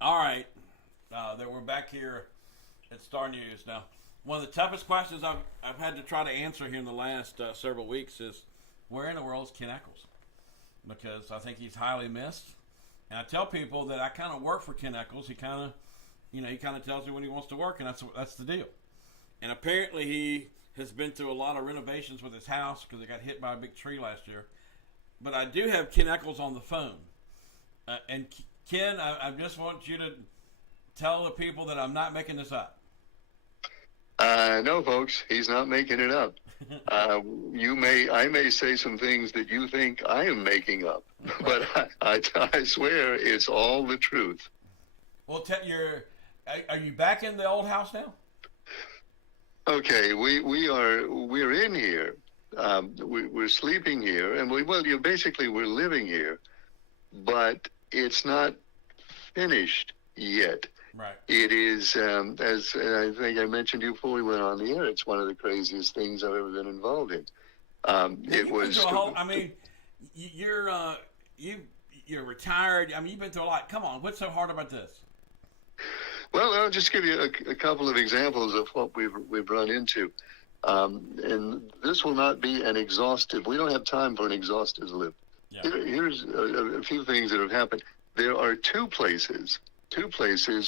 All right, that we're back here at Star News now. One of the toughest questions I've had to try to answer here in the last several weeks is where in the world is Ken Eccles? Because I think he's highly missed, and I tell people that I kind of work for Ken Eccles. He kind of, he kind of tells me when he wants to work, and that's the deal. And apparently he has been through a lot of renovations with his house because it got hit by a big tree last year. But I do have Ken Eccles on the phone, and Ken, I just want you to tell the people that I'm not making this up. No, folks, he's not making it up. I may say some things that you think I am making up, but I swear it's all the truth. Well, are you back in the old house now? Okay, we're in here. We're sleeping here, and we're living here, but it's not finished yet. Right. It is, as I think I mentioned to you before we went on the air, it's one of the craziest things I've ever been involved in. It was. You're retired. I mean, you've been through a lot. Come on, what's so hard about this? Well, I'll just give you a couple of examples of what we've run into, and this will not be an exhaustive. We don't have time for an exhaustive list. Yeah. Here's a few things that have happened. There are two places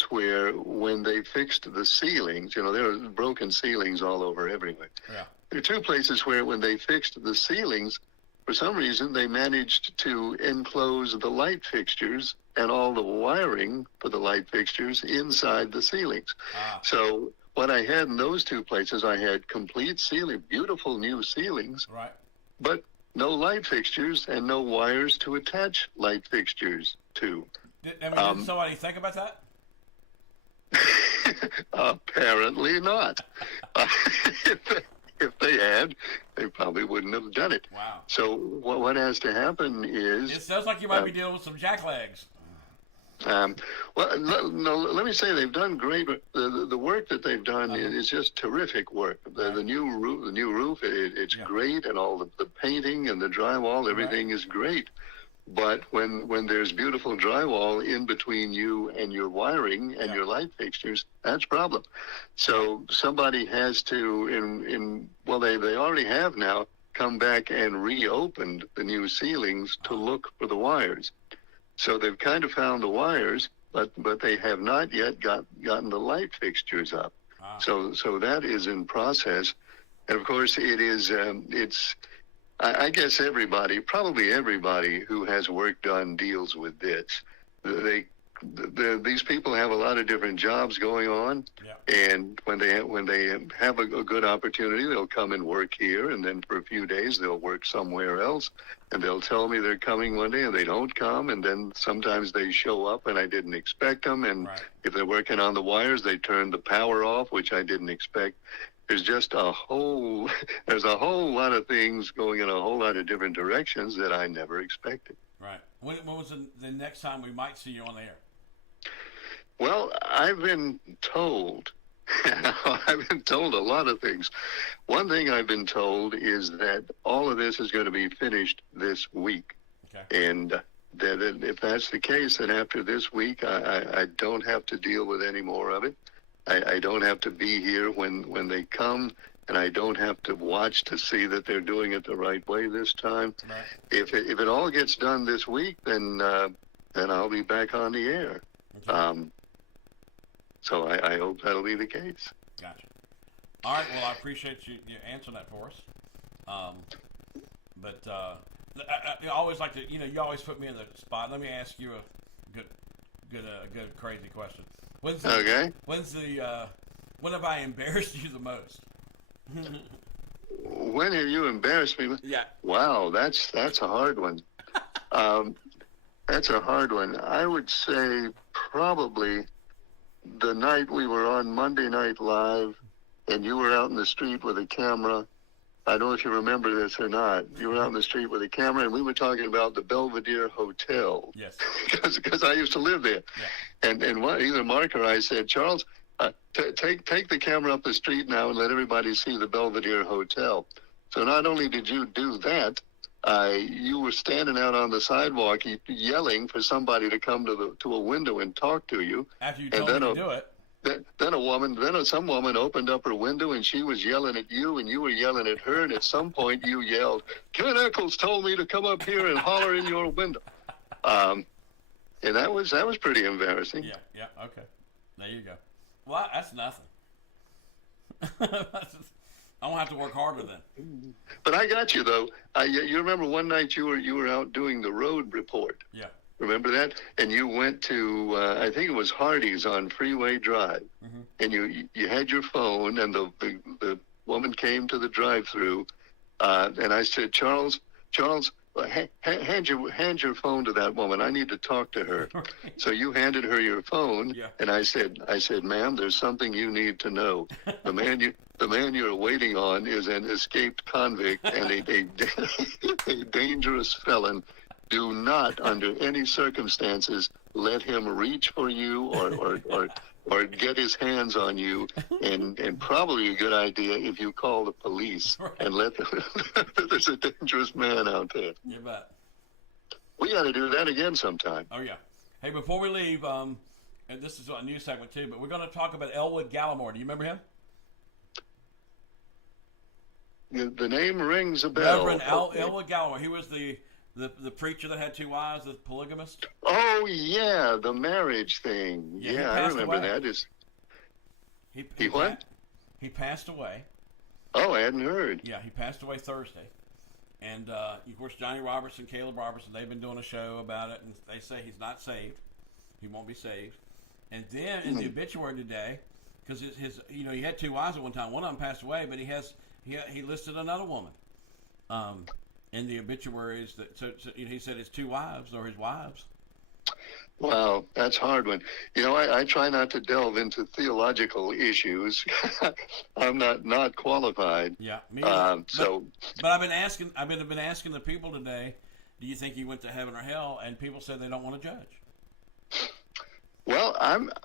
where when they fixed the ceilings, there are broken ceilings all over everywhere. Yeah. There are two places where when they fixed the ceilings, for some reason they managed to enclose the light fixtures and all the wiring for the light fixtures inside the ceilings. So what I had in those two places, I had complete ceiling, beautiful new ceilings, right, but no light fixtures and no wires to attach light fixtures to. Did somebody think about that? Apparently not. If they had, they probably wouldn't have done it. Wow. So what has to happen is... It sounds like you might be dealing with some jacklegs. Let me say they've done great. The work that they've done is just terrific work. The new roof, it's great, and all the painting and the drywall, everything is great. But when there's beautiful drywall in between you and your wiring and your light fixtures, that's a problem. So somebody has to, they already have now come back and reopened the new ceilings to look for the wires. So they've kind of found the wires, but they have not yet gotten the light fixtures up. So that is in process. And of course it is, I guess probably everybody who has work done deals with this. These people have a lot of different jobs going on, and when they have a good opportunity, they'll come and work here, and then for a few days they'll work somewhere else, and they'll tell me they're coming one day, and they don't come, and then sometimes they show up and I didn't expect them, and if they're working on the wires, they turn the power off, which I didn't expect. There's just a whole lot of things going in a whole lot of different directions that I never expected. Right. When was the next time we might see you on the air? Well, I've been told a lot of things. One thing I've been told is that all of this is going to be finished this week. Okay. And that if that's the case, then after this week, I don't have to deal with any more of it. I don't have to be here when they come, and I don't have to watch to see that they're doing it the right way this time. Right. If it all gets done this week, then I'll be back on the air. Okay. So I hope that'll be the case. Gotcha. All right. Well, I appreciate you answering that for us. But I always like to, you always put me in the spot. Let me ask you a good crazy question. When have I embarrassed you the most? When have you embarrassed me? Yeah. Wow, that's a hard one. That's a hard one. I would say probably the night we were on Monday Night Live, and you were out in the street with a camera. I don't know if you remember this or not. You were out in the street with a camera, and we were talking about the Belvedere Hotel. Yes. Because I used to live there. Yeah. And either Mark or I said, Charles, take the camera up the street now and let everybody see the Belvedere Hotel. So not only did you do that, you were standing out on the sidewalk yelling for somebody to come to a window and talk to you. After you told me to do it. Then some woman opened up her window and she was yelling at you and you were yelling at her, and at some point you yelled, "Ken Eccles told me to come up here and holler in your window." And that was pretty embarrassing. Yeah, okay. There you go. Well, that's nothing. I won't have to work harder then. But I got you though. You remember one night you were out doing the road report. Yeah. Remember that? And you went to I think it was Hardee's on Freeway Drive, and you had your phone, and the woman came to the drive-through, and I said, Charles, hand your phone to that woman. I need to talk to her. So you handed her your phone, and I said, "Ma'am, there's something you need to know. The man you're waiting on is an escaped convict and a dangerous felon. Do not, under any circumstances, let him reach for you or get his hands on you. And probably a good idea if you call the police and let them. There's a dangerous man out there." You bet. We got to do that again sometime. Oh yeah. Hey, before we leave, and this is a new segment too, but we're going to talk about Elwood Gallimore. Do you remember him? The name rings a bell. Reverend Elwood Gallimore. He was the preacher that had 2 wives, the polygamist. Oh yeah, the marriage thing. Yeah, I remember away. that. He what? He passed away. Oh, I hadn't heard. Yeah, he passed away Thursday. And, of course, Johnny Robertson, Caleb Robertson, they've been doing a show about it, and they say he's not saved. He won't be saved. And then in the obituary today, because he had 2 wives at one time. One of them passed away, but he listed another woman in the obituaries. So he said his 2 wives or his wives. Wow, that's a hard one. I try not to delve into theological issues. I'm not qualified. Yeah, me. So, but I've been asking the people today, do you think he went to heaven or hell? And people said they don't want to judge. Well,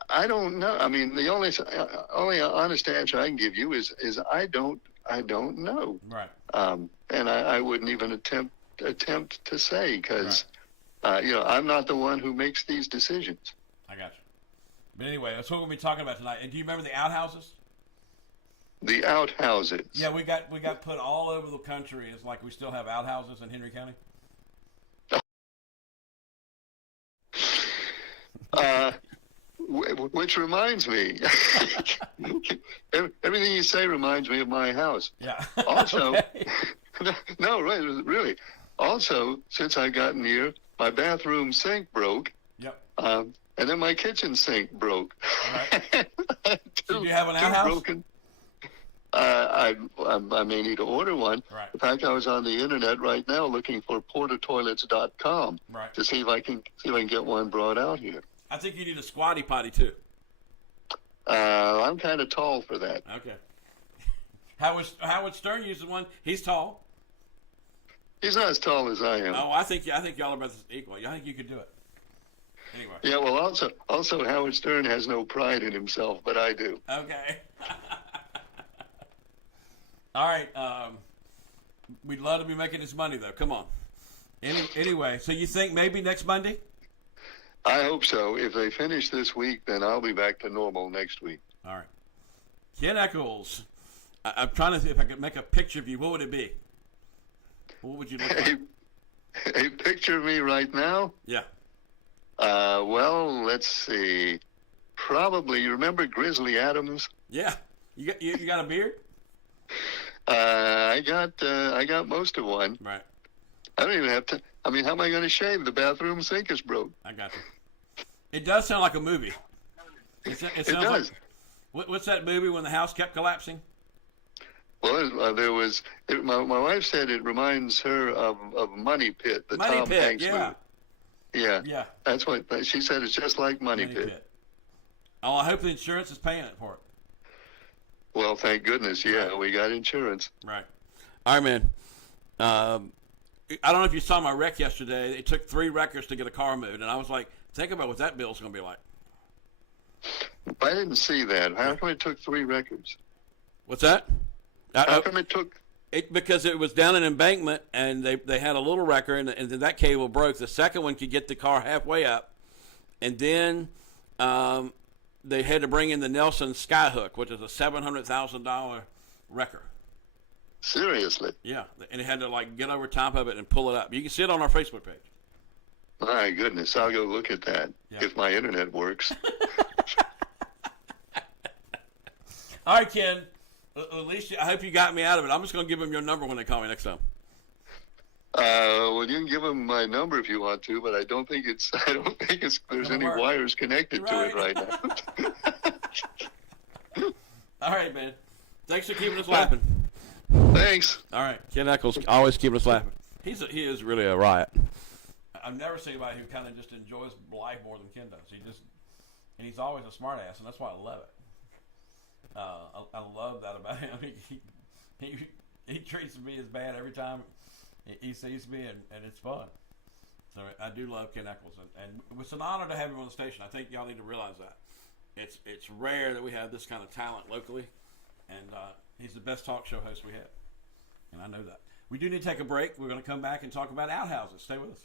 I don't know. I mean, the only honest answer I can give you is I don't know. Right. And I wouldn't even attempt to say, because I'm not the one who makes these decisions. I got you. But anyway, that's what we'll be talking about tonight. And do you remember the outhouses? The outhouses. Yeah, we got put all over the country. It's like we still have outhouses in Henry County. Which reminds me, everything you say reminds me of my house. Yeah. Also, okay. No, right, really. Also, since I got here, my bathroom sink broke. Yep. And then my kitchen sink broke. Right. So do you have an outhouse? Broken. I may need to order one. Right. In fact, I was on the internet right now looking for portatoilets.com to see if I can get one brought out here. I think you need a squatty potty too. I'm kind of tall for that. Okay. Howard Stern uses one. He's tall. He's not as tall as I am. Oh, I think y'all are both equal. I think you could do it. Anyway. Yeah. Well, also Howard Stern has no pride in himself, but I do. Okay. All right. We'd love to be making this money, though. Come on. Anyway, so you think maybe next Monday? I hope so. If they finish this week, then I'll be back to normal next week. All right. Ken Eccles. I'm trying to see if I could make a picture of you. What would it be? What would you look like? A picture of me right now? Yeah. Well, let's see. Probably, you remember Grizzly Adams? Yeah. You got a beard? I got most of one. Right. I don't even have to. I mean, how am I going to shave? The bathroom sink is broke. I got you. It does sound like a movie. It does. Like, what's that movie when the house kept collapsing? Well, my wife said it reminds her of Money Pit, the Money Tom Pit, Hanks yeah. movie. Yeah. Yeah. That's what she said. It's just like Money Pit. Oh, I hope the insurance is paying it for it. Well, thank goodness. Yeah, right. We got insurance. Right. All right, man. I don't know if you saw my wreck yesterday. It took 3 wreckers to get a car moved, and I was like, think about what that bill's going to be like. I didn't see that. How come it took 3 records? What's that? How come it took Because it was down an embankment, and they had a little wrecker, and then that cable broke. The second one could get the car halfway up, and then they had to bring in the Nelson Skyhook, which is a $700,000 wrecker. Seriously? Yeah, and it had to like get over top of it and pull it up. You can see it on our Facebook page. My goodness, I'll go look at that if my internet works. All right, Ken. At least I hope you got me out of it. I'm just going to give them your number when they call me next time. Well, you can give them my number if you want to, but I don't think there's any wires connected to it right now. All right, man. Thanks for keeping us laughing. Thanks. All right, Ken Eccles always keeping us laughing. He is really a riot. I've never seen anybody who kind of just enjoys life more than Ken does. And he's always a smart ass, and that's why I love it. I love that about him. He treats me as bad every time he sees me, and it's fun. So I do love Ken Eccles, and it's an honor to have him on the station. I think y'all need to realize that. It's rare that we have this kind of talent locally, and he's the best talk show host we have, and I know that. We do need to take a break. We're going to come back and talk about outhouses. Stay with us.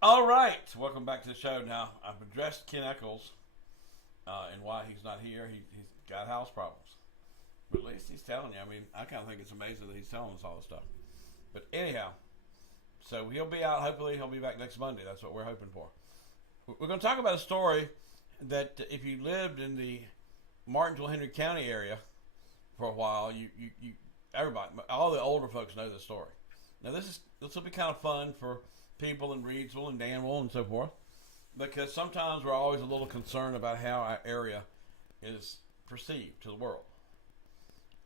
All right, welcome back to the show. Now, I've addressed Ken Eccles and why he's not here. He's got house problems. But at least he's telling you. I mean, I kind of think it's amazing that he's telling us all this stuff. But anyhow, so he'll be out. Hopefully, he'll be back next Monday. That's what we're hoping for. We're going to talk about a story that if you lived in the Martinsville, Henry County area for a while, you everybody, all the older folks know this story. Now, this will be kind of fun for people in Reidsville and Danville and so forth, because sometimes we're always a little concerned about how our area is perceived to the world.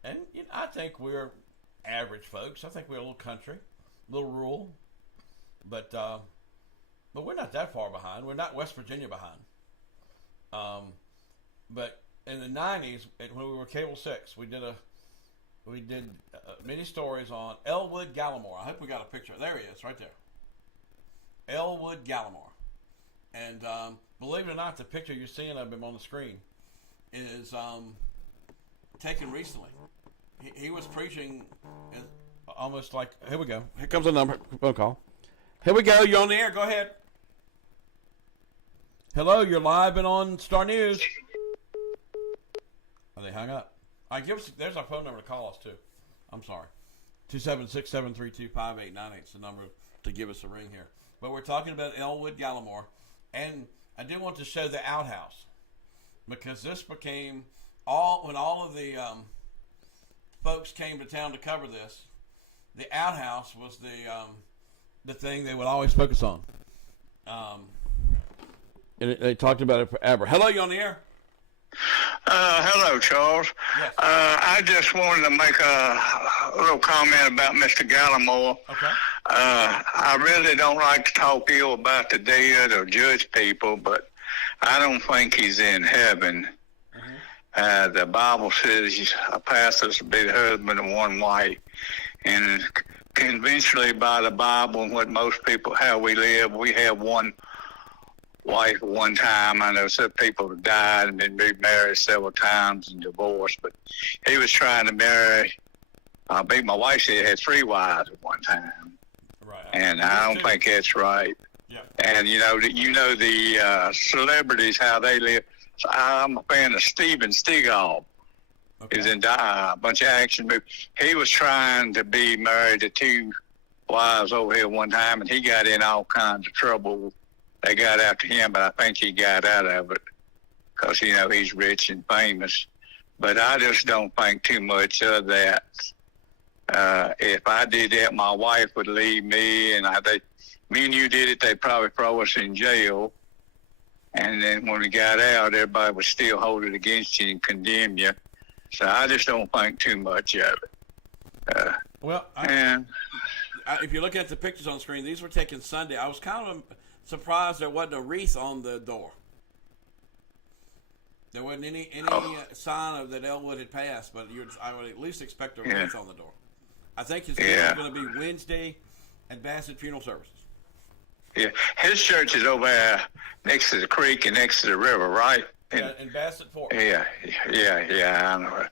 And I think we're average folks. I think we're a little country, a little rural, but we're not that far behind. We're not West Virginia behind. But in the 90s, when we were Cable 6, we did many stories on Elwood Gallimore. I hope we got a picture. There he is, right there. Elwood Gallimore. And believe it or not, the picture you're seeing of him on the screen is taken recently. He was preaching almost like, here we go. Here comes a number, phone call. Here we go. You're on the air. Go ahead. Hello, you're live and on Star News. Oh, they hung up. All right, there's our phone number to call us, too. I'm sorry. 276-732-5898 is the number to give us a ring here. But we're talking about Elwood Gallimore. And I did want to show the outhouse, because this became when all of the folks came to town to cover this. The outhouse was the thing they would always focus on. And they talked about it forever. Hello, you on the air? Hello, Charles. Yes. I just wanted to make a little comment about Mr. Gallimore. Okay. I really don't like to talk ill about the dead or judge people, but I don't think he's in heaven. Mm-hmm. The Bible says a pastor's to be the husband of one wife, and conventionally by the Bible and what most people, how we live, we have one wife at one time. I know some people have died and been remarried several times and divorced, but he was trying to marry. My wife said he had 3 wives at one time, right? And I don't think that's right. Yeah. And the celebrities, how they live. So I'm a fan of Steven Seagal. Okay. He's in a bunch of action movies. He was trying to be married to 2 wives over here one time, and he got in all kinds of trouble. They got after him, but I think he got out of it because, he's rich and famous. But I just don't think too much of that. If I did that, my wife would leave me, and me and you did it, they'd probably throw us in jail. And then when we got out, everybody would still hold it against you and condemn you. So I just don't think too much of it. If you look at the pictures on the screen, these were taken Sunday. I was kind of surprised there wasn't a wreath on the door. There wasn't any sign of that Elwood had passed, but I would at least expect a wreath on the door. I think it's going to be Wednesday at Bassett Funeral Services. Yeah, his church is over there next to the creek and next to the river, right? In Bassett Fork. Yeah, I know. Yeah.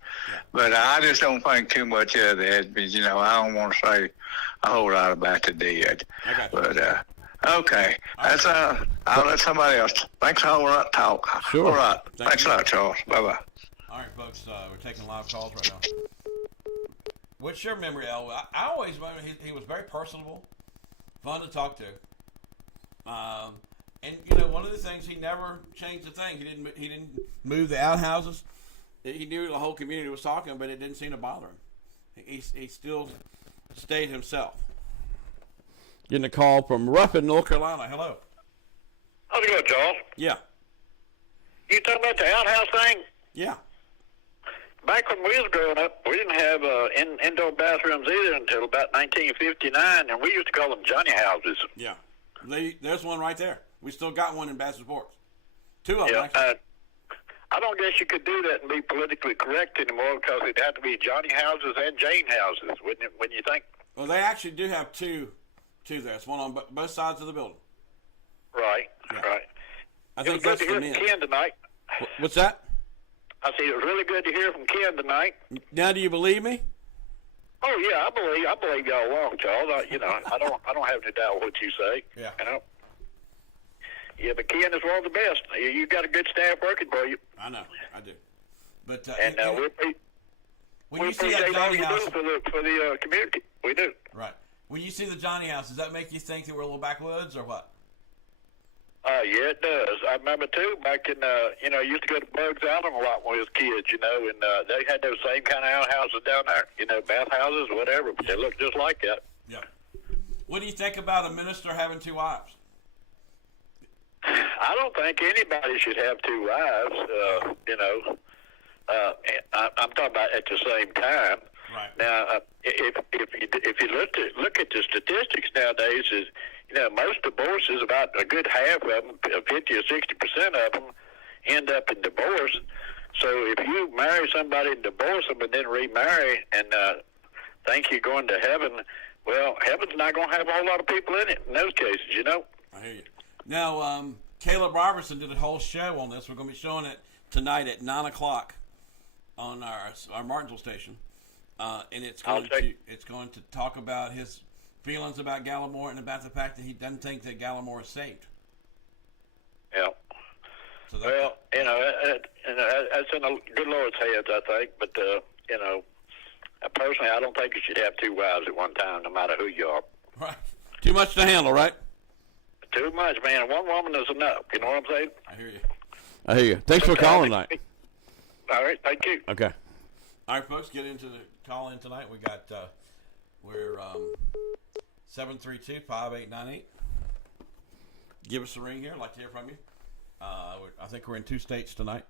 But I just don't think too much of that, because, I don't want to say a whole lot about the dead. Okay. But, okay. That's I'll let somebody else. Thanks a whole lot talk. Sure. All right. Thank Thanks you. a lot, Charles. Bye-bye. All right, folks, we're taking live calls right now. What's your memory, Elwood? I always remember he was very personable, fun to talk to. And one of the things, he never changed a thing. He didn't move the outhouses. He knew the whole community was talking, but it didn't seem to bother him. He still stayed himself. Getting a call from Ruffin, North Carolina. Hello. How's it going, Charles? Yeah. You talking about the outhouse thing? Yeah. Back when we was growing up, we didn't have indoor bathrooms either until about 1959, and we used to call them Johnny houses. Yeah. There's one right there. We still got one in Bassett Forks. 2 of them, Yeah, actually. I don't guess you could do that and be politically correct anymore, because it'd have to be Johnny houses and Jane houses, wouldn't it, when you think? Well, they actually do have two there. It's one on both sides of the building. Right, Yeah. right. I It think was good that's to for hear men. from Ken tonight. What's that? I said it was really good to hear from Ken tonight. Now, do you believe me? Oh yeah, I believe y'all along, Charles. I don't have any doubt what you say. Yeah. Yeah, but Ken is one of the best. You got a good staff working for you. I know, I do. But And when we you see that appreciate all Johnny you House, do for the community. We do. right? When you see the Johnny House, does that make you think that we're a little backwoods or what? Yeah, it does. I remember too back in I used to go to Bugs Island a lot when we was kids, and they had those same kind of outhouses down there, bathhouses, whatever, but they look just like that. Yeah. What do you think about a minister having 2 wives? I don't think anybody should have 2 wives. I'm talking about at the same time. Right. Now, if you look at the statistics nowadays, is most divorces, about a good half of them, 50 or 60% of them, end up in divorce. So if you marry somebody and divorce them and then remarry and think you're going to heaven, well, heaven's not going to have a whole lot of people in it in those cases, I hear you. Now, Caleb Robertson did a whole show on this. We're going to be showing it tonight at 9 o'clock on our Martinsville station, and it's going to talk about his feelings about Gallimore and about the fact that he doesn't think that Gallimore is saved. Yeah. So well, that's in the good Lord's hands, I think. But personally, I don't think you should have 2 wives at one time, no matter who you are. Right. Too much to handle, right? Too much, man. One woman is enough. You know what I'm saying? I hear you. Thanks for calling tonight. All right. Thank you. Okay. All right, folks, get into the call in tonight. We got we're 732-5898. Give us a ring here. I'd like to hear from you. I think we're in 2 states tonight.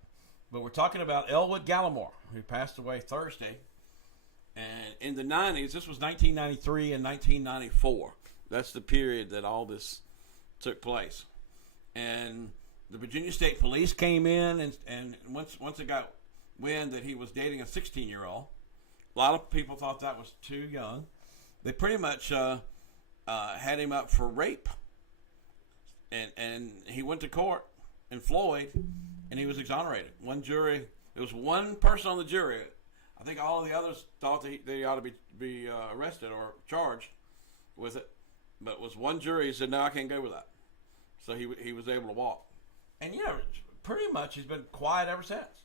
But we're talking about Elwood Gallimore, who passed away Thursday. And in the 90s, this was 1993 and 1994. That's the period that all this took place. And the Virginia State Police came in, and once it got wind that he was dating a 16-year-old, a lot of people thought that was too young. They pretty much had him up for rape. And he went to court in Floyd, and he was exonerated. There was one person on the jury. I think all of the others thought that they ought to be arrested or charged with it. But it was one jury who said, no, I can't go with that. So he was able to walk. And, pretty much he's been quiet ever since.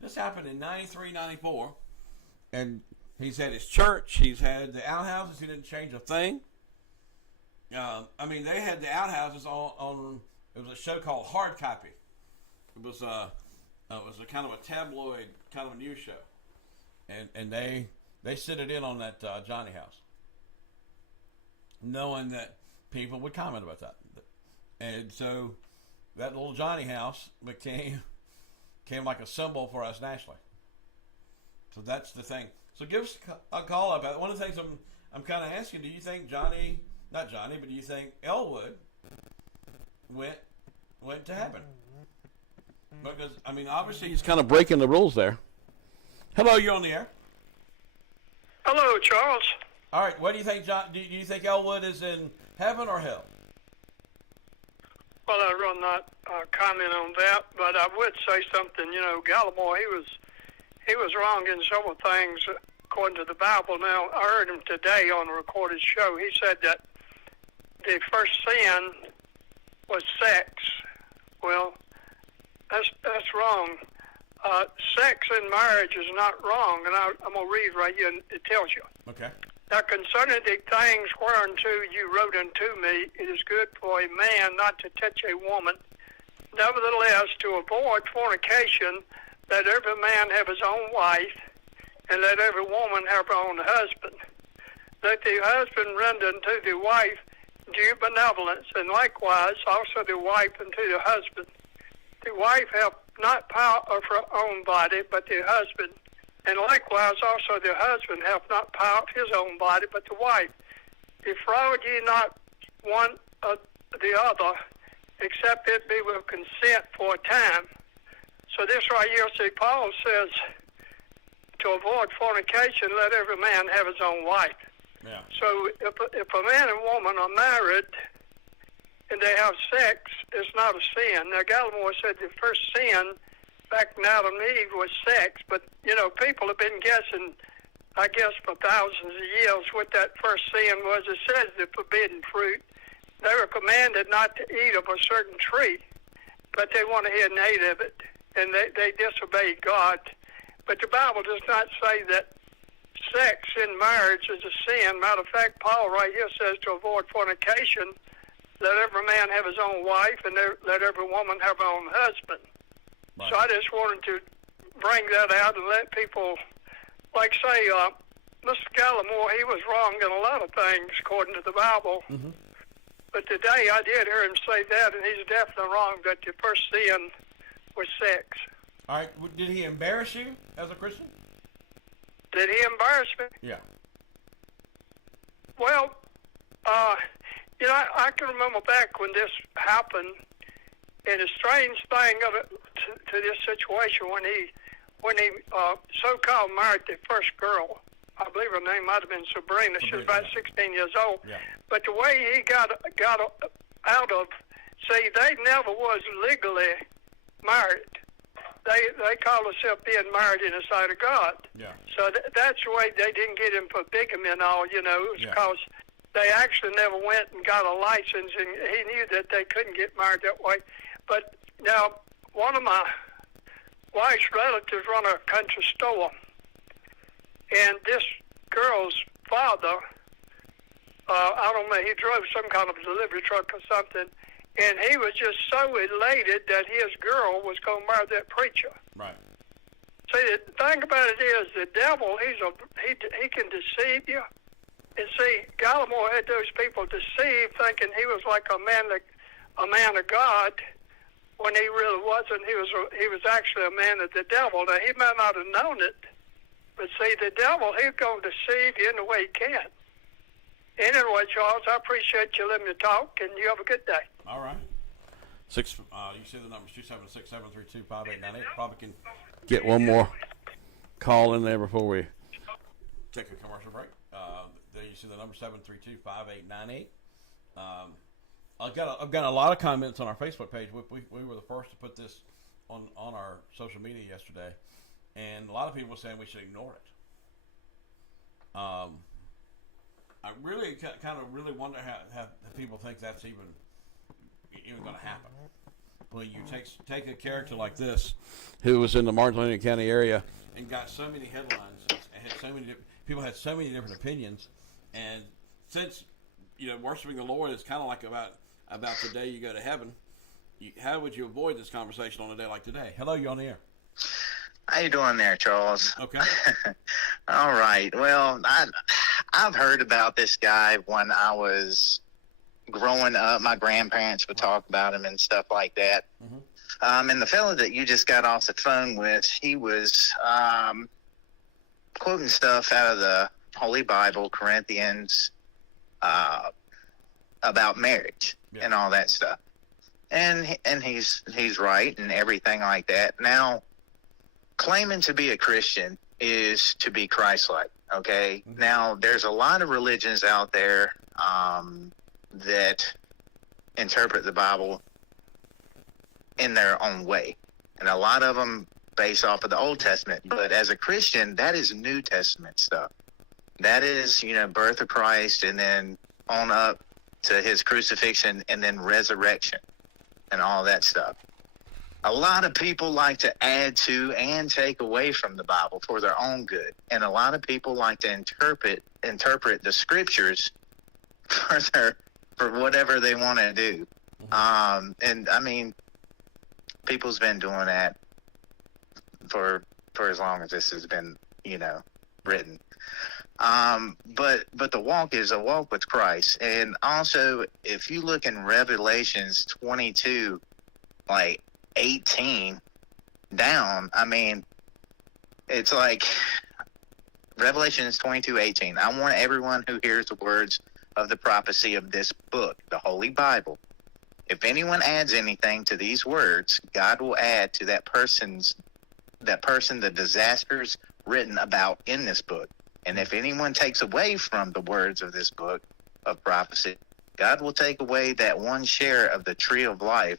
This happened in 93, 94. And he's had his church. He's had the outhouses. He didn't change a thing. They had the outhouses on it was a show called Hard Copy. It was a kind of a tabloid kind of a news show. And they sit it in on that Johnny House, knowing that people would comment about that. And so that little Johnny House became like a symbol for us nationally. So that's the thing. So give us a call about it. One of the things I'm kind of asking, do you think but do you think Elwood went to heaven? Because, obviously he's kind of breaking the rules there. Hello, you're on the air. Hello, Charles. All right, what do you think, John? Do you think Elwood is in heaven or hell? Well, I'd rather not comment on that, but I would say something. Gallimore, he was wrong in several things according to the Bible. Now, I heard him today on a recorded show. He said that the first sin was sex. Well, that's wrong. Sex in marriage is not wrong, and I'm going to read right here, and it tells you. Okay. Now, concerning the things whereunto you wrote unto me, it is good for a man not to touch a woman. Nevertheless, to avoid fornication, let every man have his own wife, and let every woman have her own husband. Let the husband render unto the wife due benevolence, and likewise also the wife unto the husband. The wife have not power of her own body, but the husband. And likewise also the husband hath not power of his own body, but the wife. Defraud ye not one of the other, except it be with consent for a time. So this right here, see, Paul says, to avoid fornication, let every man have his own wife. Yeah. So if a man and woman are married and they have sex, it's not a sin. Now, Gallimore said the first sin back in Adam and Eve was sex, but, people have been guessing, I guess, for thousands of years what that first sin was. It says the forbidden fruit, they were commanded not to eat of a certain tree, but they went ahead and ate of it, and they disobeyed God. But the Bible does not say that sex in marriage is a sin. Matter of fact, Paul right here says to avoid fornication, let every man have his own wife, and let every woman have her own husband. Right. So I just wanted to bring that out and let people, like say, Mr. Gallimore, he was wrong in a lot of things according to the Bible. Mm-hmm. But today I did hear him say that, and he's definitely wrong that the first sin was sex. All right. Did he embarrass you as a Christian? Did he embarrass me? Yeah. Well, I can remember back when this happened, and the strange thing of it to this situation when he so-called married the first girl. I believe her name might have been Sabrina. She was about 16 years old. Yeah. But the way he got out of, see, they never was legally married. They call themselves being married in the sight of God. Yeah. So that's the way they didn't get him for bigamy and all, It was because they actually never went and got a license, and he knew that they couldn't get married that way. But now, one of my wife's relatives run a country store, and this girl's father, I don't know, he drove some kind of delivery truck or something, and he was just so elated that his girl was going to marry that preacher. Right. See, the thing about it is, the devil, he can deceive you. And see, Gallimore had those people deceived, thinking he was like a man of God, when he really wasn't. He was actually a man of the devil. Now, he might not have known it, but see, the devil, he's going to deceive you in the way he can. Anyway, Charles, I appreciate you letting me talk, and you have a good day. All right. You see the numbers 276-732-5898. Probably can get one more call in there before we take a commercial break. There you see the number 732-5898. I've got a lot of comments on our Facebook page. We were the first to put this on our social media yesterday, and a lot of people were saying we should ignore it. I really kind of really wonder how people think that's even going to happen. When you take a character like this, who was in the Martin County area and got so many headlines, and had so many people had so many different opinions, and since worshiping the Lord is kind of like about the day you go to heaven, how would you avoid this conversation on a day like today? Hello, you on the air? How you doing there, Charles? Okay. All right. Well, I've heard about this guy when I was growing up. My grandparents would talk about him and stuff like that. Mm-hmm. And the fellow that you just got off the phone with, he was quoting stuff out of the Holy Bible, Corinthians, about marriage and all that stuff. And he's right and everything like that. Now, claiming to be a Christian is to be Christ-like, okay? Mm-hmm. Now, there's a lot of religions out there that interpret the Bible in their own way, and a lot of them based off of the Old Testament. But as a Christian, that is New Testament stuff. That is, birth of Christ, and then on up to his crucifixion, and then resurrection, and all that stuff. A lot of people like to add to and take away from the Bible for their own good. And a lot of people like to interpret the scriptures for whatever they want to do. And I mean, people's been doing that for as long as this has been, written. But the walk is a walk with Christ. And also, if you look in Revelations 22, like 18 down, I mean, it's like Revelations 22:18. I want everyone who hears the words of the prophecy of this book, the Holy Bible. If anyone adds anything to these words, God will add to that person the disasters written about in this book. And if anyone takes away from the words of this book of prophecy, God will take away that one share of the tree of life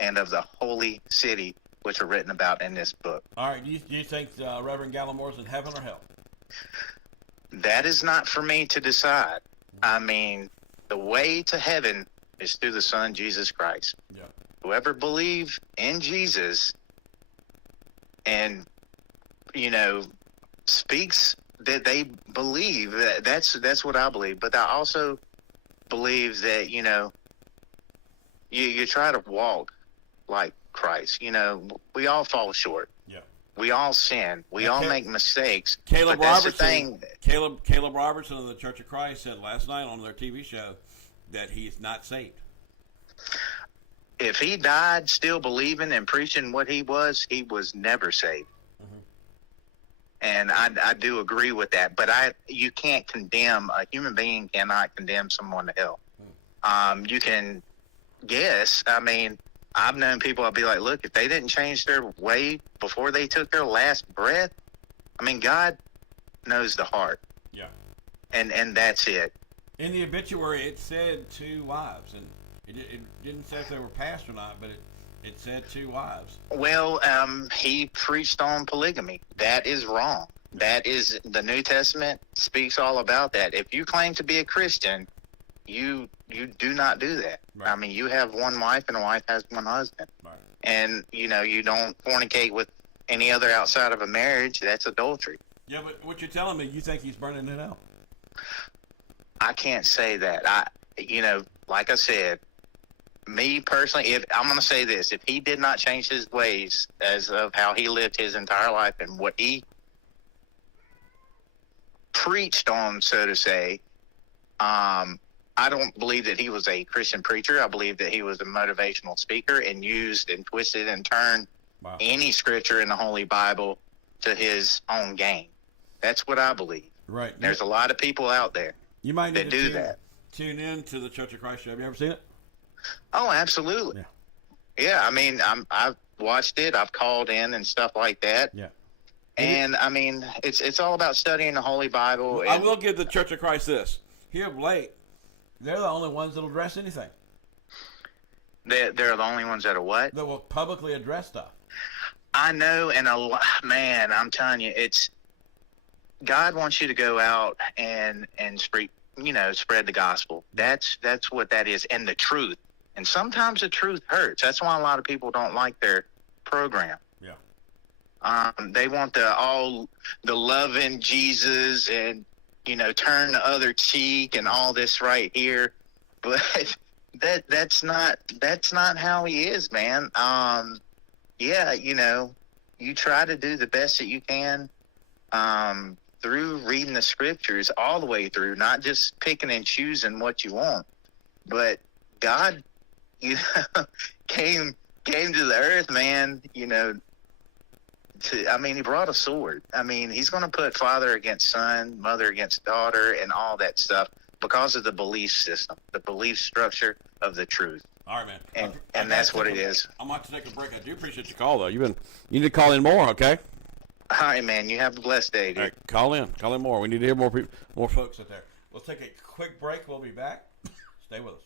and of the holy city which are written about in this book. All right, do you think Reverend Gallimore's in heaven or hell? That is not for me to decide. I mean, the way to heaven is through the Son, Jesus Christ. Yeah. Whoever believes in Jesus and, speaks that they believe, that's what I believe. But I also believe that, you try to walk like Christ. We all fall short. Yeah. We all sin. We all make mistakes. Caleb but that's Robertson. the thing. Caleb Robertson of the Church of Christ said last night on their TV show that he's not saved. If he died still believing and preaching what he was never saved. Mm-hmm. And I do agree with that. But you can't condemn, a human being cannot condemn someone to hell. You can guess. I mean, I've known people, I'll be like, look, if they didn't change their way before they took their last breath, I mean, God knows the heart. Yeah. And that's it. In the obituary, it said 2 wives, and it didn't say if they were passed or not, but it said 2 wives. Well, he preached on polygamy. That is wrong. That is, the New Testament speaks all about that. If you claim to be a Christian, you do not do that. Right. I mean, you have one wife and a wife has one husband. Right. And, you don't fornicate with any other outside of a marriage. That's adultery. Yeah, but what you're telling me, you think he's burning it out? I can't say that. Like I said, me personally, I'm going to say this, if he did not change his ways as of how he lived his entire life and what he preached on, so to say, I don't believe that he was a Christian preacher. I believe that he was a motivational speaker and used and twisted and turned any scripture in the Holy Bible to his own gain. That's what I believe. Right. There's a lot of people out there you might need that to do that. Tune in to the Church of Christ show. Have you ever seen it? Oh, absolutely. Yeah, I mean, I've watched it. I've called in and stuff like that. Yeah. And, I mean, it's all about studying the Holy Bible. I will give the Church of Christ this. Here of late, they're the only ones that will address anything. They're the only ones that are what? That will publicly address stuff. I know, and man, I'm telling you, it's God wants you to go out and spread the gospel. That's what that is, and the truth. And sometimes the truth hurts. That's why a lot of people don't like their program. Yeah. They want the loving Jesus and turn the other cheek and all this right here, but that's not how he is, man. Yeah, you try to do the best that you can through reading the scriptures all the way through, not just picking and choosing what you want. But God, came to the earth, man. He brought a sword. I mean, he's going to put father against son, mother against daughter, and all that stuff because of the belief system, the belief structure of the truth. All right, man. And that's what it is. I'm about to take a break. I do appreciate your call, though. You need to call in more, okay? All right, man. You have a blessed day, dude. All right, call in more. We need to hear more folks out there. Let's take a quick break. We'll be back. Stay with us.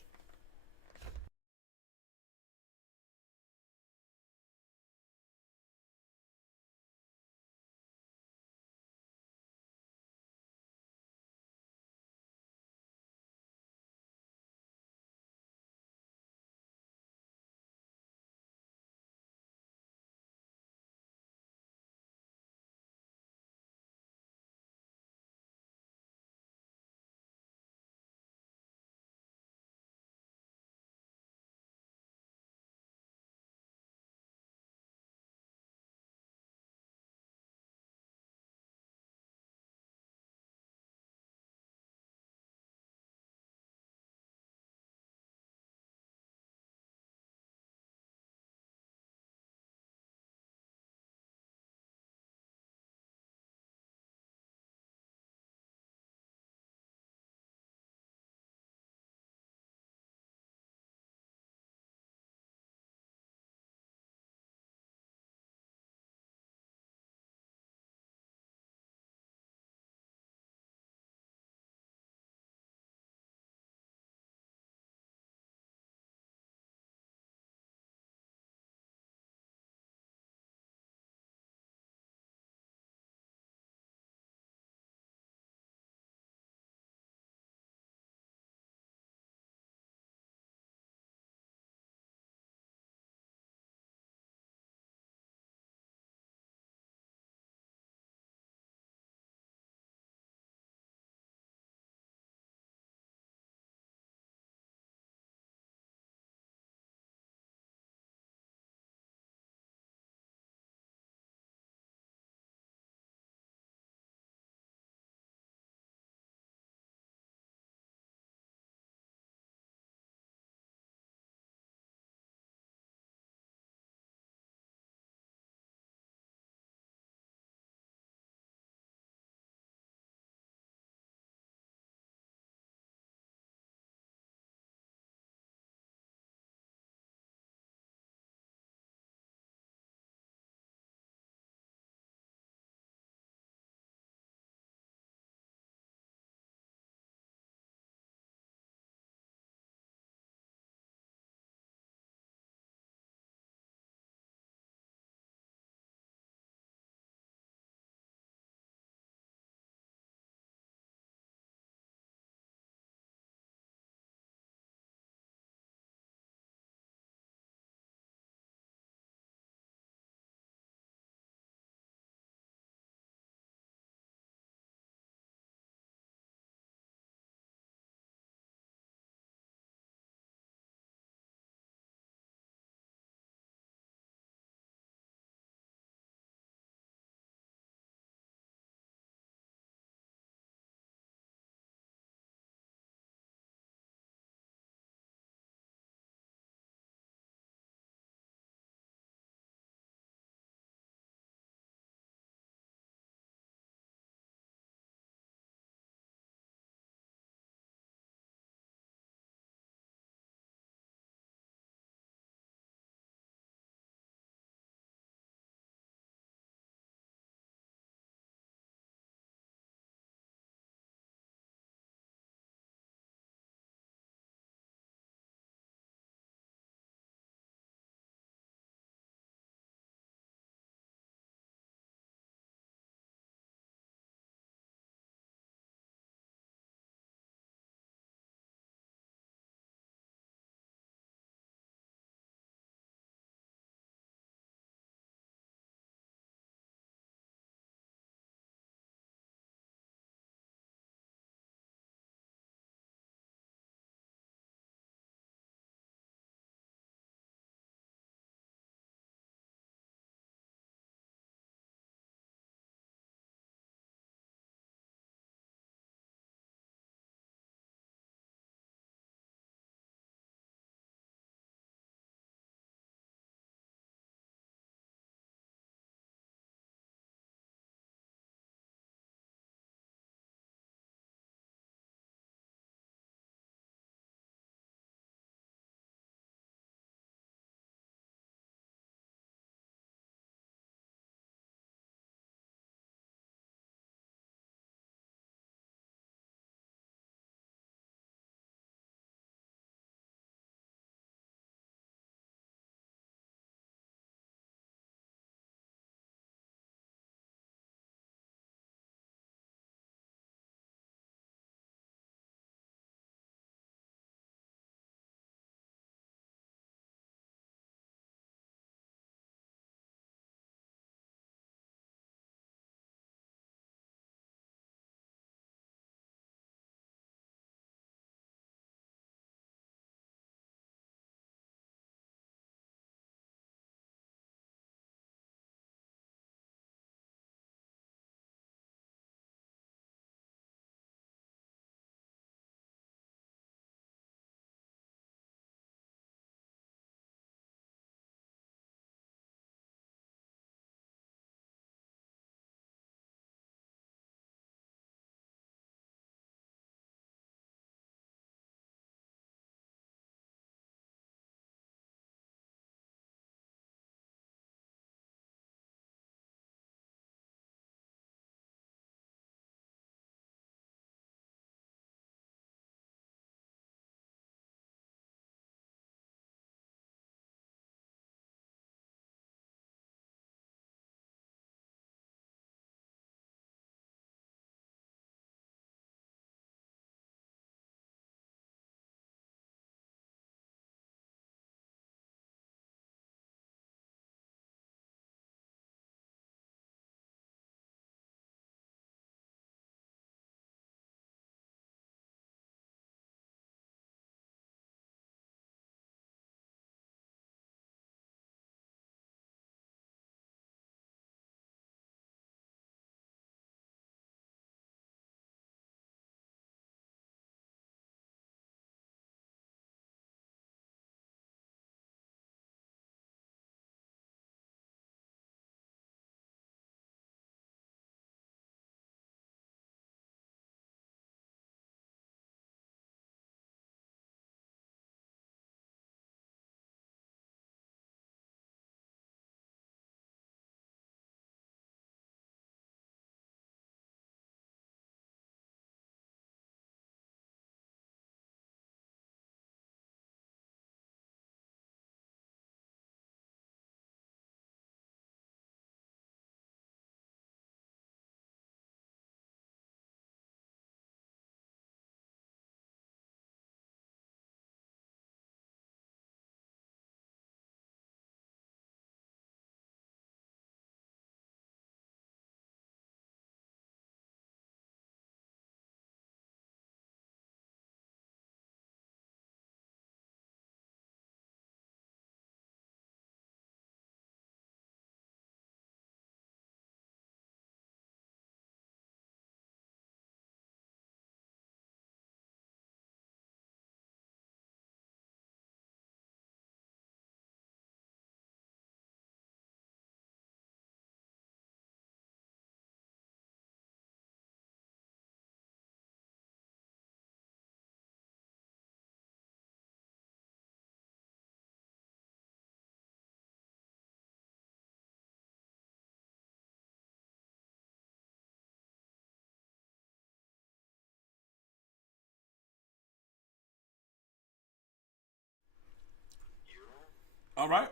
All right.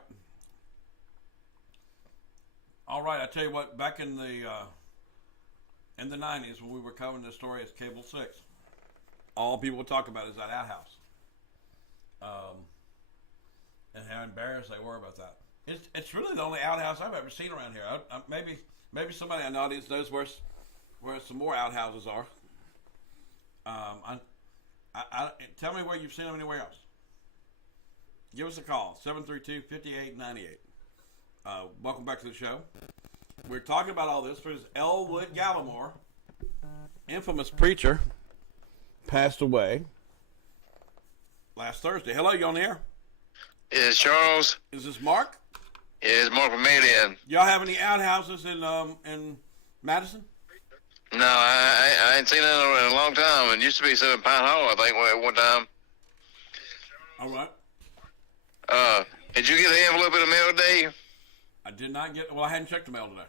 All right. I tell you what. Back in the '90s, when we were covering this story as Cable 6, all people would talk about is that outhouse, and how embarrassed they were about that. It's really the only outhouse I've ever seen around here. Maybe somebody in the audience knows where some more outhouses are. Tell me where you've seen them anywhere else. Give us a call, 732-5898. Welcome back to the show. We're talking about all this because Elwood Gallimore, infamous preacher, passed away last Thursday. Hello, you on the air? Is Charles? Is this Mark? Is Mark from Marion? Y'all have any outhouses in Madison? No, I ain't seen that in a long time. It used to be sitting in Pine Hall, I think, at one time. All right. Did you get the envelope in the mail today? I did not get. Well, I hadn't checked the mail today.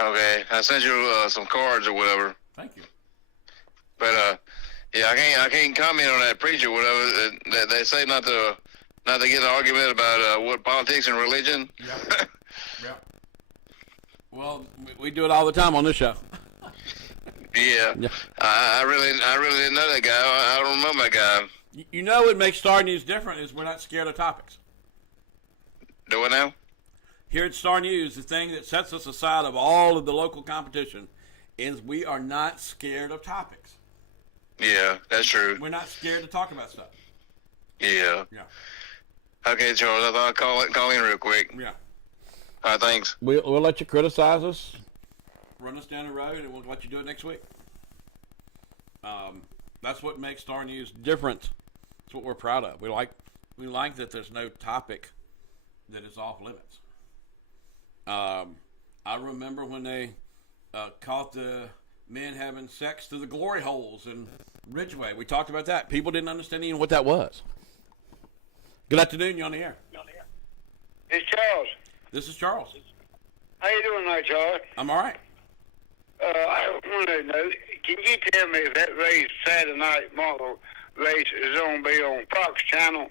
Okay, I sent you some cards or whatever. Thank you. But yeah, I can't comment on that preacher or whatever. They say not to get in an argument about what politics and religion. Yep. Yep. Well, we do it all the time on this show. Yeah. I really didn't know that guy. I don't remember that guy. You know what makes Star News different is we're not scared of topics. Do it now? Here at Star News, the thing that sets us aside of all of the local competition is we are not scared of topics. Yeah, that's true. We're not scared to talk about stuff. Yeah. Yeah. Okay, Charles, I thought I'd call in real quick. Yeah. All right, thanks. We'll let you criticize us, run us down the road, and we'll let you do it next week. That's what makes Star News different. It's what we're proud of. We like that there's no topic that is off limits. I remember when they caught the men having sex through the glory holes in Ridgeway. We talked about that. People didn't understand even what that was. Good afternoon. You're on the air. It's Charles. This is Charles. How you doing tonight, Charles? I'm all right. I want to know, can you tell me if that race Saturday night model race is going to be on Fox Channel?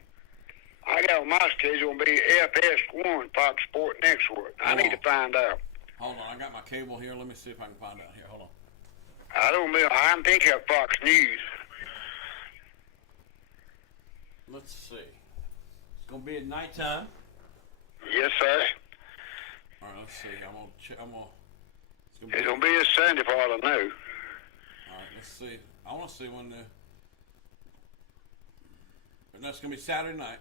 I got on my schedule to be FS1 Fox Sport next week. I need to find out. Hold on. I got my cable here. Let me see if I can find out here. Hold on. I'm thinking of Fox News. Let's see. It's going to be at nighttime. Yes, sir. All right, let's see. It's going to be a Sunday for all I know. All right, let's see. I want to see when that's going to be Saturday night.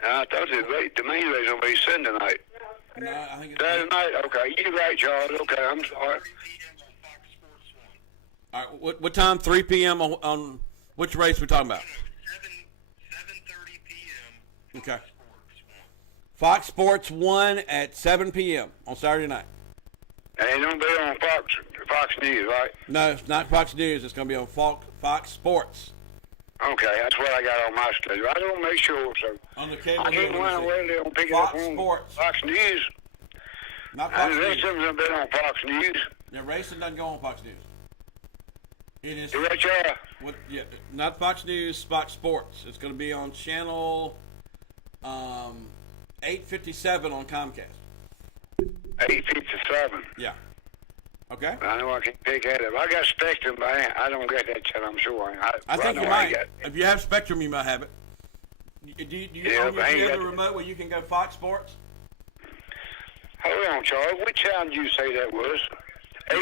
I thought the main race was going to be Sunday night. No, I think it's Saturday night? Okay, you're right, Charles. Okay, I'm sorry. All right, what time? 3 p.m. on which race we're talking about? 7:30 p.m. Okay. Fox Sports 1 at 7 p.m. on Saturday night. And it's going to be on Fox News, right? No, it's not Fox News. It's going to be on Fox Sports. Okay, that's what I got on my schedule. I don't make sure, so On the cable. I can't find where they don't pick Fox it up on Sports. Fox News. Not I Fox mean, News. something's been on Fox News. Yeah, racing doesn't go on Fox News. It is. You right, Charles? Not Fox News, Fox Sports. It's going to be on channel 857 on Comcast. 857. Yeah. Okay. I know I can pick that up. I got Spectrum, but I don't get that channel, I'm sure. I think know you I might. got it. If you have Spectrum, you might have it. Do you Yeah, own but I ain't your got the it. remote where you can go Fox Sports? Hold on, Charles. Which channel did you say that was?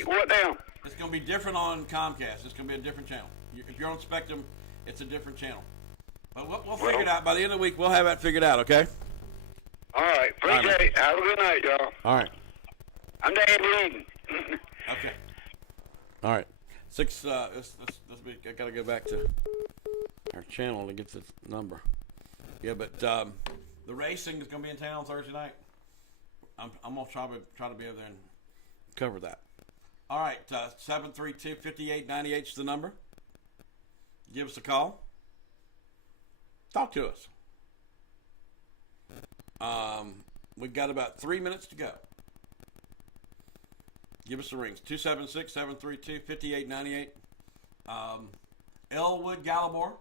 What now? It's going to be different on Comcast. It's going to be a different channel. If you're on Spectrum, it's a different channel. But we'll figure it out. By the end of the week, we'll have that figured out, okay? All right. Appreciate it. Have a good night, y'all. All right. I'm down reading. Okay. All right. Let's be, I got to go back to our channel to get the number. Yeah, but the racing is going to be in town Thursday night. I'm going to try to be over there and cover that. All right, 732-5898 is the number. Give us a call. Talk to us. We've got about 3 minutes to go. Give us the rings. 276-732-5898. Elwood Gallimore,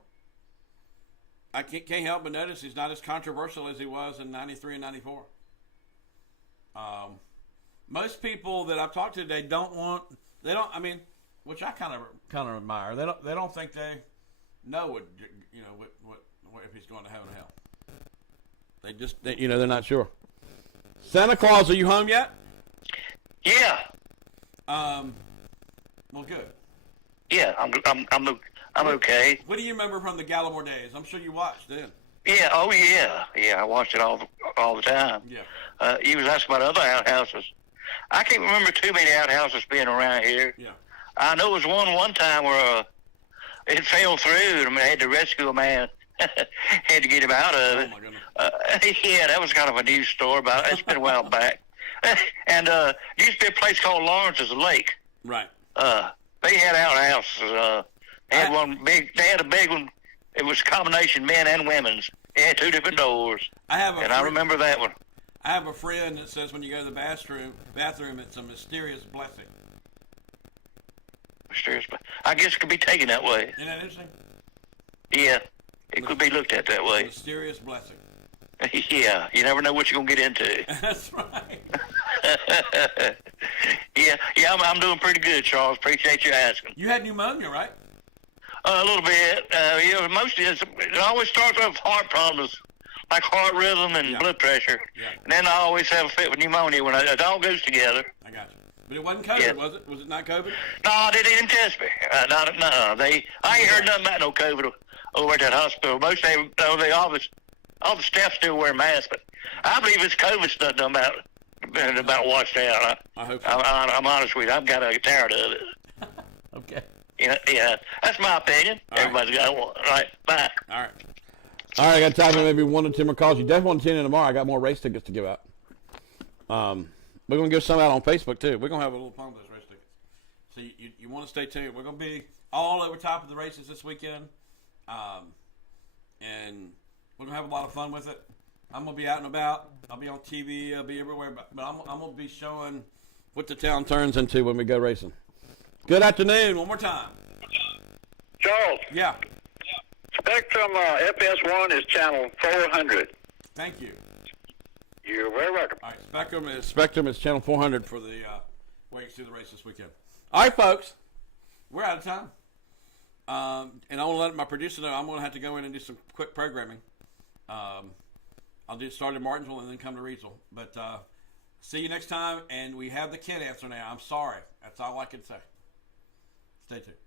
I can't help but notice he's not as controversial as he was in '93 and '94. Most people that I've talked to today I mean, which I kind of admire. They don't think they know what if he's going to heaven or hell. They're not sure. Santa Claus, are you home yet? Yeah. Well, good. Yeah, I'm okay. What do you remember from the Gallimore days? I'm sure you watched then. Yeah. Oh yeah. Yeah. I watched it all the time. Yeah. You was asking about other outhouses. I can't remember too many outhouses being around here. Yeah. I know it was one time where it fell through and I had to rescue a man. Had to get him out of it. Oh my goodness. Yeah, that was kind of a news story about it. It's been a while back. And used to be a place called Lawrence's Lake. Right. They had outhouses. They had a big one. It was a combination men and women's. It had two different doors. I remember that one. I have a friend that says when you go to the bathroom, it's a mysterious blessing. Mysterious, I guess it could be taken that way. Isn't that interesting? Yeah, it could be looked at that way. Mysterious blessing. Yeah, you never know what you're gonna get into. That's right. Yeah, I'm doing pretty good, Charles. Appreciate you asking. You had pneumonia, right? A little bit. Mostly it always starts off with heart problems, like heart rhythm and blood pressure. Yeah. And then I always have a fit with pneumonia when it all goes together. I got you. But it wasn't COVID, was it? Was it not COVID? No, they didn't test me. I ain't heard nothing about no COVID over at that hospital. Most of them, all the staff still wear masks, but I believe it's COVID stuff done about washed out. I hope so. I'm honest with you. I'm kind of tired of it. Okay. Yeah, that's my opinion. All Everybody's got one. All right, bye. All right. All right, I got time for maybe 1 or 2 more calls. You definitely want to tune in tomorrow. I got more race tickets to give out. We're going to give some out on Facebook, too. We're going to have a little fun with those race tickets. So you want to stay tuned. We're going to be all over top of the races this weekend. And we're going to have a lot of fun with it. I'm going to be out and about. I'll be on TV. I'll be everywhere. But I'm going to be showing what the town turns into when we go racing. Good afternoon. One more time. Charles. Yeah. Spectrum FS1 is channel 400. Thank you. You're very welcome. All right, Spectrum is channel 400 for the where you can see the race this weekend. All right, folks, we're out of time. And I want to let my producer know I'm going to have to go in and do some quick programming. I'll start in Martinsville and then come to Reidsville. But see you next time. And we have the kid answer now. I'm sorry. That's all I can say. Stay tuned.